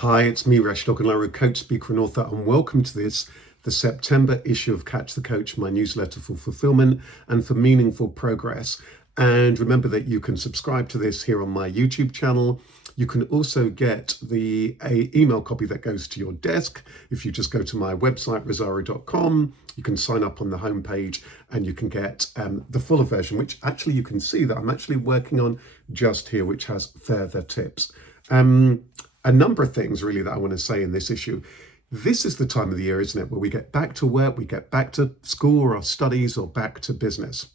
Hi, it's me, Rasheed Ogunlaru, coach, speaker, and author, and welcome to the September issue of Catch the Coach, my newsletter for fulfillment and for meaningful progress. And remember that you can subscribe to this here on my YouTube channel. You can also get the email copy that goes to your desk. If you just go to my website, rosario.com, you can sign up on the homepage and you can get the fuller version, which actually you can see that I'm actually working on just here, which has further tips. A number of things really that I want to say in this issue. This is the time of the year, isn't it, where we get back to work, we get back to school or our studies or back to business.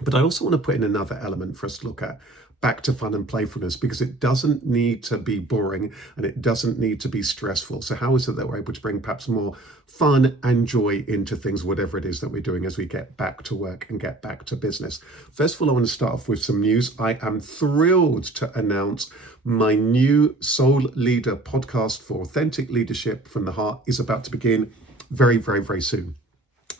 But I also want to put in another element for us to look at, back to fun and playfulness, because it doesn't need to be boring and it doesn't need to be stressful. So how is it that we're able to bring perhaps more fun and joy into things, whatever it is that we're doing as we get back to work and get back to business? First of all, I want to start off with some news. I am thrilled to announce my new Soul Leader podcast for authentic leadership from the heart is about to begin very, very, very soon.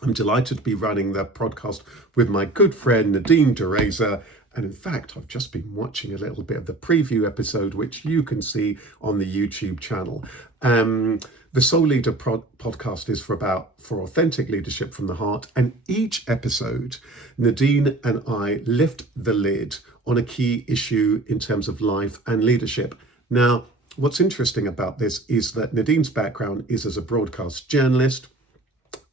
I'm delighted to be running the podcast with my good friend Nadine DeReza. And in fact, I've just been watching a little bit of the preview episode, which you can see on the YouTube channel. The Soul Leader podcast is for authentic leadership from the heart. And each episode, Nadine and I lift the lid on a key issue in terms of life and leadership. Now, what's interesting about this is that Nadine's background is as a broadcast journalist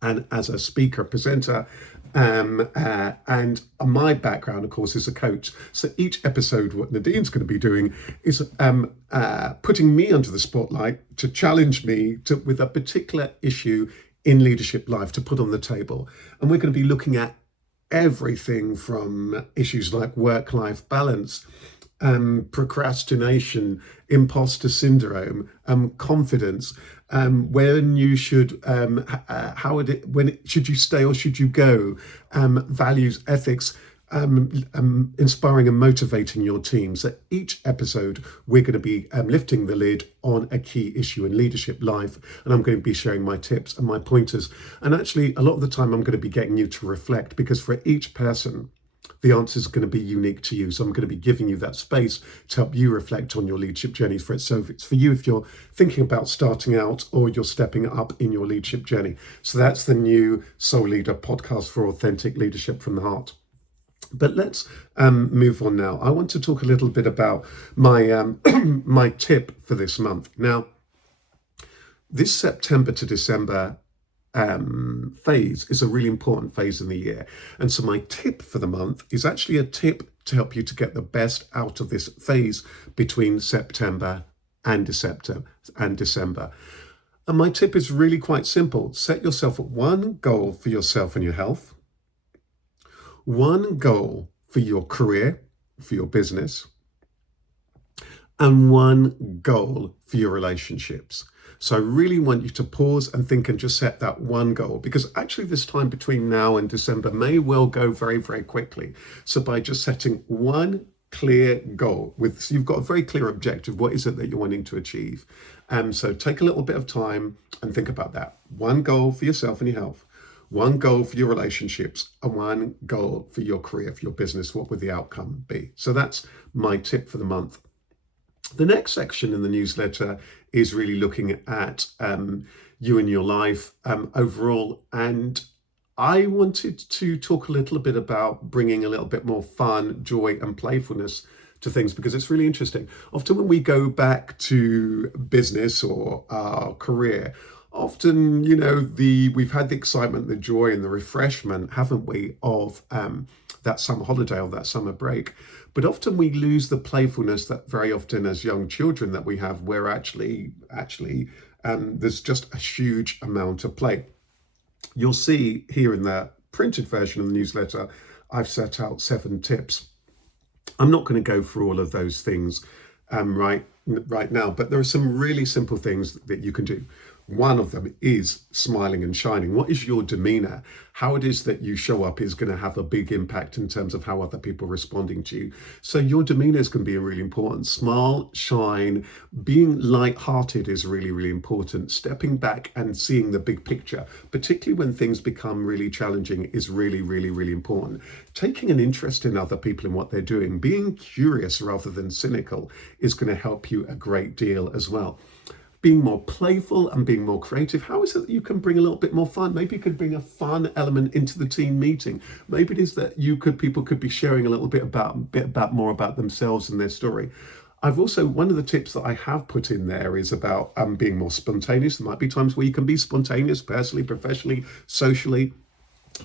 and as a speaker, presenter, and my background, of course, is a coach. So each episode, what Nadine's going to be doing is putting me under the spotlight to challenge me with a particular issue in leadership life to put on the table. And we're going to be looking at everything from issues like work-life balance, procrastination, imposter syndrome, confidence, when you should, should you stay or should you go, values, ethics, inspiring and motivating your team. So each episode, we're going to be lifting the lid on a key issue in leadership life, and I'm going to be sharing my tips and my pointers. And actually, a lot of the time, I'm going to be getting you to reflect, because for each person, the answer is going to be unique to you. So I'm going to be giving you that space to help you reflect on your leadership journey. So if it's for you, if you're thinking about starting out or you're stepping up in your leadership journey. So that's the new Soul Leader podcast for authentic leadership from the heart. But let's move on now. I want to talk a little bit about my my tip for this month. Now, this September to December phase is a really important phase in the year. And so my tip for the month is actually a tip to help you to get the best out of this phase between September and December. And my tip is really quite simple. Set yourself one goal for yourself and your health, one goal for your career, for your business, and one goal for your relationships. So I really want you to pause and think and just set that one goal, because actually this time between now and December may well go very, very quickly. So by just setting one clear goal so you've got a very clear objective, what is it that you're wanting to achieve? So take a little bit of time and think about that. One goal for yourself and your health, one goal for your relationships, and one goal for your career, for your business. What would the outcome be? So that's my tip for the month. The next section in the newsletter is really looking at you and your life overall. And I wanted to talk a little bit about bringing a little bit more fun, joy, and playfulness to things, because it's really interesting. Often when we go back to business or our career, often, we've had the excitement, the joy, and the refreshment, haven't we, of that summer holiday or that summer break. But often we lose the playfulness that very often as young children that we have, where actually there's just a huge amount of play. You'll see here in the printed version of the newsletter, I've set out 7 tips. I'm not going to go through all of those things right now, but there are some really simple things that you can do. One of them is smiling and shining. What is your demeanor? How it is that you show up is going to have a big impact in terms of how other people are responding to you. So your demeanor is going to be really important. Smile, shine, being light-hearted is really, really important. Stepping back and seeing the big picture, particularly when things become really challenging, is really, really, really important. Taking an interest in other people and what they're doing, being curious rather than cynical, is going to help you a great deal as well. being more playful and being more creative. How is it that you can bring a little bit more fun? Maybe you could bring a fun element into the team meeting. Maybe it is that people could be sharing a little bit about more about themselves and their story. I've also, one of the tips that I have put in there is about being more spontaneous. There might be times where you can be spontaneous, personally, professionally, socially.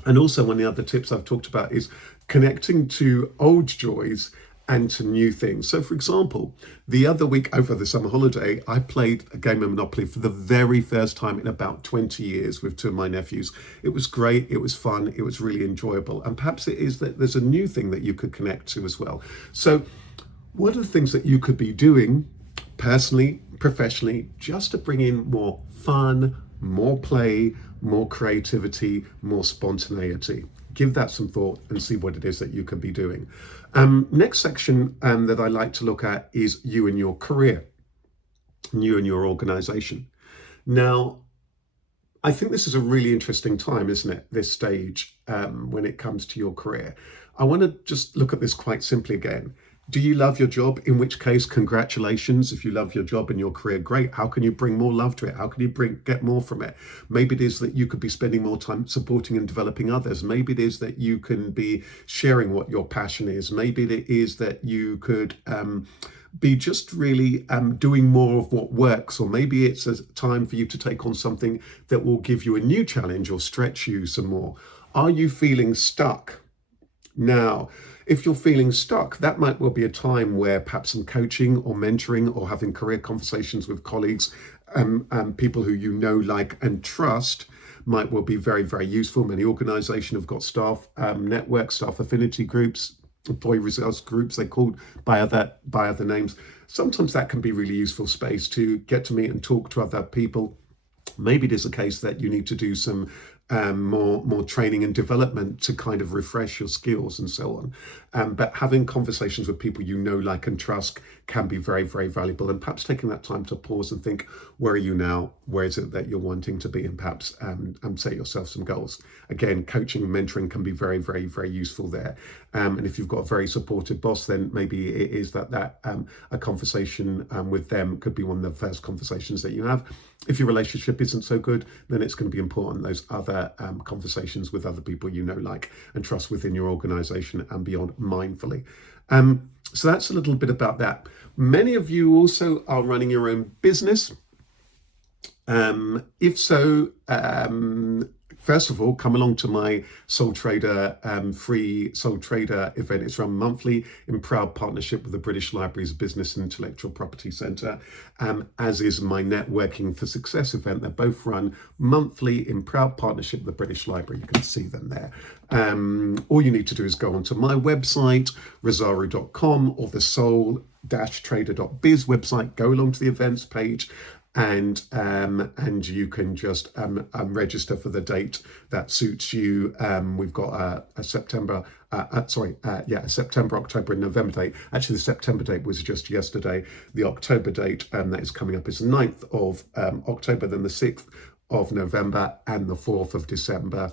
And also, one of the other tips I've talked about is connecting to old joys and to new things. So, for example, the other week over the summer holiday, I played a game of Monopoly for the very first time in about 20 years with two of my nephews. It was great, it was fun, it was really enjoyable. And perhaps it is that there's a new thing that you could connect to as well. So, what are the things that you could be doing personally, professionally, just to bring in more fun, more play, more creativity, more spontaneity? Give that some thought and see what it is that you could be doing. Next section that I like to look at is you and your career, you and your organization. Now, I think this is a really interesting time, isn't it? This stage when it comes to your career. I want to just look at this quite simply again. Do you love your job? In which case, congratulations. If you love your job and your career, great. How can you bring more love to it? How can you get more from it? Maybe it is that you could be spending more time supporting and developing others. Maybe it is that you can be sharing what your passion is. Maybe it is that you could be just really doing more of what works, or maybe it's a time for you to take on something that will give you a new challenge or stretch you some more. Are you feeling stuck? Now, if you're feeling stuck, that might well be a time where perhaps some coaching or mentoring or having career conversations with colleagues and people who you know, like, and trust might well be very, very useful. Many organizations have got staff networks, staff affinity groups, employee resource groups, they're called by other names. Sometimes that can be really useful space to get to meet and talk to other people. Maybe it is a case that you need to do some more training and development to kind of refresh your skills and so on. But having conversations with people you know, like, and trust can be very, very valuable. And perhaps taking that time to pause and think, where are you now? Where is it that you're wanting to be? And perhaps set yourself some goals. Again, coaching and mentoring can be very, very, very useful there. And if you've got a very supportive boss, then maybe it is that a conversation with them could be one of the first conversations that you have. If your relationship isn't so good, then it's going to be important those other conversations with other people you know, like, and trust within your organization and beyond mindfully. So that's a little bit about that. Many of you also are running your own business. If so, first of all, come along to my Soul Trader free Soul Trader event. It's run monthly in proud partnership with the British Library's Business and Intellectual Property Centre, as is my Networking for Success event. They're both run monthly in proud partnership with the British Library. You can see them there. All you need to do is go onto my website, rosaru.com, or the soul-trader.biz website. Go along to the events page, and you can just register for the date that suits you. We've got a September, October, and November date. Actually, the September date was just yesterday. The October date that is coming up is the 9th of October, then the 6th of November, and the 4th of December.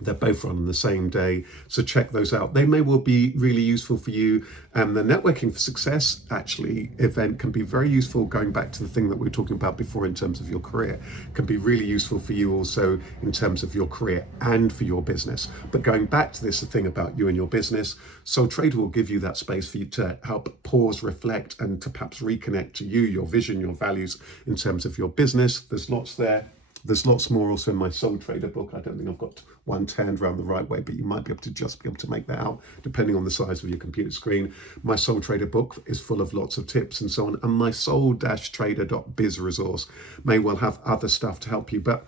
They're both run on the same day, so check those out. They may well be really useful for you. The Networking for Success actually event can be very useful, going back to the thing that we were talking about before in terms of your career, can be really useful for you also in terms of your career and for your business. But going back to this thing about you and your business, Soul Trader will give you that space for you to help pause, reflect, and to perhaps reconnect to you, your vision, your values in terms of your business. There's lots there. There's lots more also in my Soul Trader book. I don't think I've got one turned around the right way, but you might be able to make that out depending on the size of your computer screen. My Soul Trader book is full of lots of tips and so on. And my soul-trader.biz resource may well have other stuff to help you. But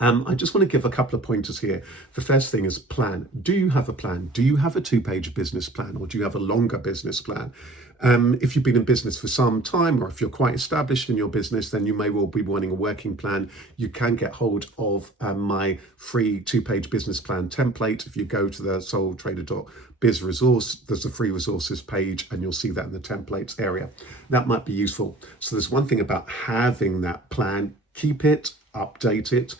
I just want to give a couple of pointers here. The first thing is plan. Do you have a plan? Do you have a 2-page business plan, or do you have a longer business plan? If you've been in business for some time, or if you're quite established in your business, then you may well be wanting a working plan. You can get hold of my free 2-page business plan template. If you go to the soultrader.biz resource, there's a free resources page, and you'll see that in the templates area. That might be useful. So there's one thing about having that plan. Keep it, update it.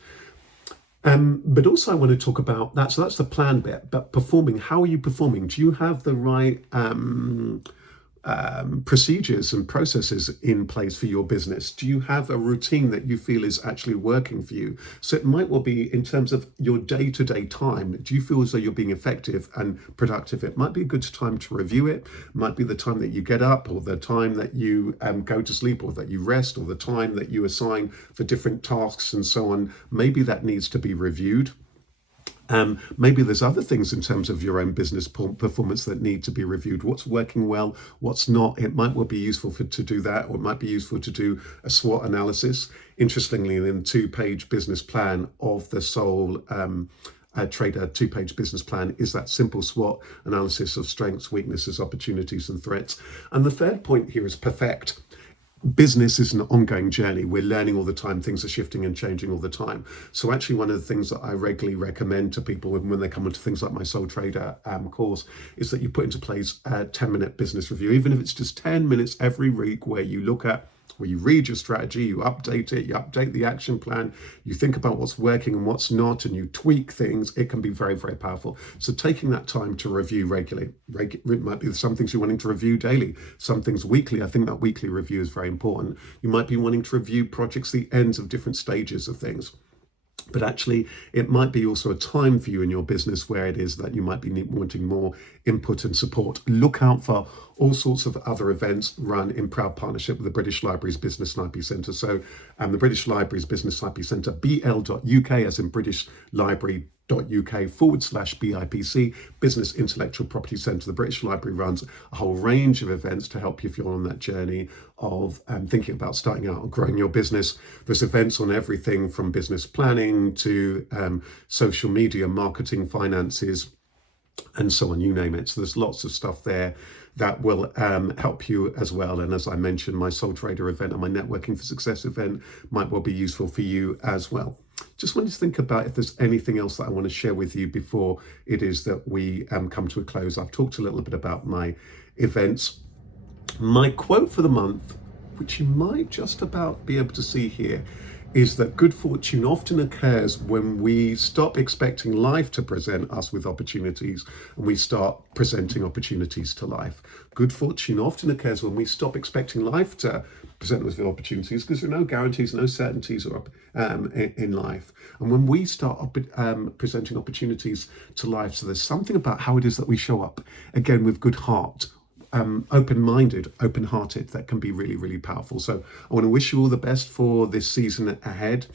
But also I want to talk about that. So that's the plan bit, but performing. How are you performing? Do you have the right procedures and processes in place for your business? Do you have a routine that you feel is actually working for you? So it might well be in terms of your day-to-day time. Do you feel as though you're being effective and productive? It might be a good time to review it. It might be the time that you get up, or the time that you go to sleep, or that you rest, or the time that you assign for different tasks and so on. Maybe that needs to be reviewed. Maybe there's other things in terms of your own business performance that need to be reviewed. What's working well, what's not. It might well be useful to do that, or it might be useful to do a SWOT analysis. Interestingly, in the 2-page business plan of the Sole Trader 2-page business plan is that simple SWOT analysis of strengths, weaknesses, opportunities, and threats. And the third point here is perfect. Business is an ongoing journey. We're learning all the time. Things are shifting and changing all the time. So actually, one of the things that I regularly recommend to people when they come into things like my Sole Trader course is that you put into place a 10-minute business review, even if it's just 10 minutes every week, where you look at, where you read your strategy, you update it, you update the action plan, you think about what's working and what's not, and you tweak things. It can be very, very powerful. So taking that time to review regularly, it might be some things you're wanting to review daily, some things weekly. I think that weekly review is very important. You might be wanting to review projects, the ends of different stages of things. But actually, it might be also a time for you in your business where it is that you might be wanting more input and support. Look out for all sorts of other events run in proud partnership with the British Library's Business IP Centre. So the British Library's Business IP Centre, bl.uk, as in British Library uk/BIPC, Business Intellectual Property Centre. The British Library runs a whole range of events to help you if you're on that journey of thinking about starting out and growing your business. There's events on everything from business planning to social media, marketing, finances, and so on, you name it. So there's lots of stuff there that will help you as well. And as I mentioned, my Sole Trader event and my Networking for Success event might well be useful for you as well. Just wanted to think about if there's anything else that I want to share with you before it is that we come to a close. I've talked a little bit about my events. My quote for the month, which you might just about be able to see here, is that good fortune often occurs when we stop expecting life to present us with opportunities and we start presenting opportunities to life. Good fortune often occurs when we stop expecting life to present us with opportunities, because there are no guarantees, no certainties in life. And when we start presenting opportunities to life, so there's something about how it is that we show up, again, with good heart, open-minded, open-hearted, that can be really, really powerful. So I want to wish you all the best for this season ahead.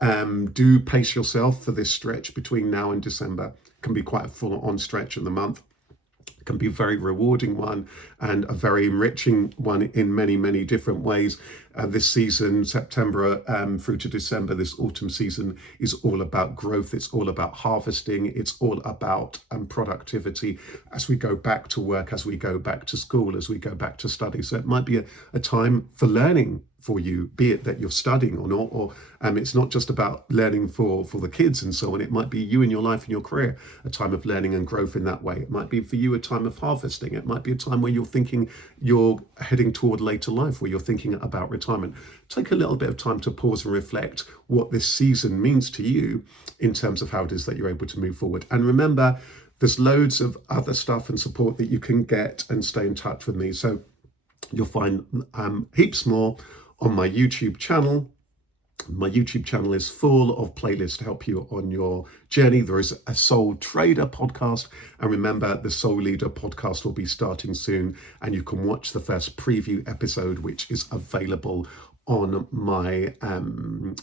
Do pace yourself for this stretch between now and December. It can be quite a full-on stretch of the month. It can be a very rewarding one and a very enriching one in many, many different ways. This season, September through to December, this autumn season is all about growth. It's all about harvesting. It's all about productivity as we go back to work, as we go back to school, as we go back to study. So it might be a time for learning for you, be it that you're studying or not, or it's not just about learning for the kids and so on. It might be you in your life and your career, a time of learning and growth in that way. It might be for you a time of harvesting. It might be a time where you're thinking you're heading toward later life, where you're thinking about retirement. Take a little bit of time to pause and reflect what this season means to you in terms of how it is that you're able to move forward. And remember, there's loads of other stuff and support that you can get, and stay in touch with me. So you'll find heaps more on my YouTube channel. My YouTube channel is full of playlists to help you on your journey. There is a Sole Trader podcast. And remember, the Soul Leader podcast will be starting soon. And you can watch the first preview episode, which is available on my main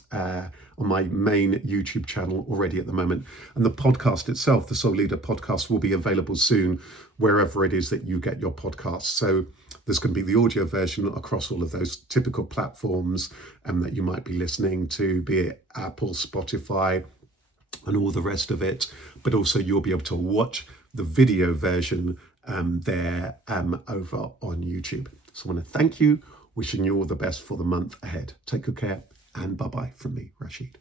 YouTube channel already at the moment. And the podcast itself, the Soul Leader podcast, will be available soon wherever it is that you get your podcasts. So there's going to be the audio version across all of those typical platforms that you might be listening to, be it Apple, Spotify, and all the rest of it. But also you'll be able to watch the video version there over on YouTube. So I want to thank you, wishing you all the best for the month ahead. Take good care, and bye-bye from me, Rasheed.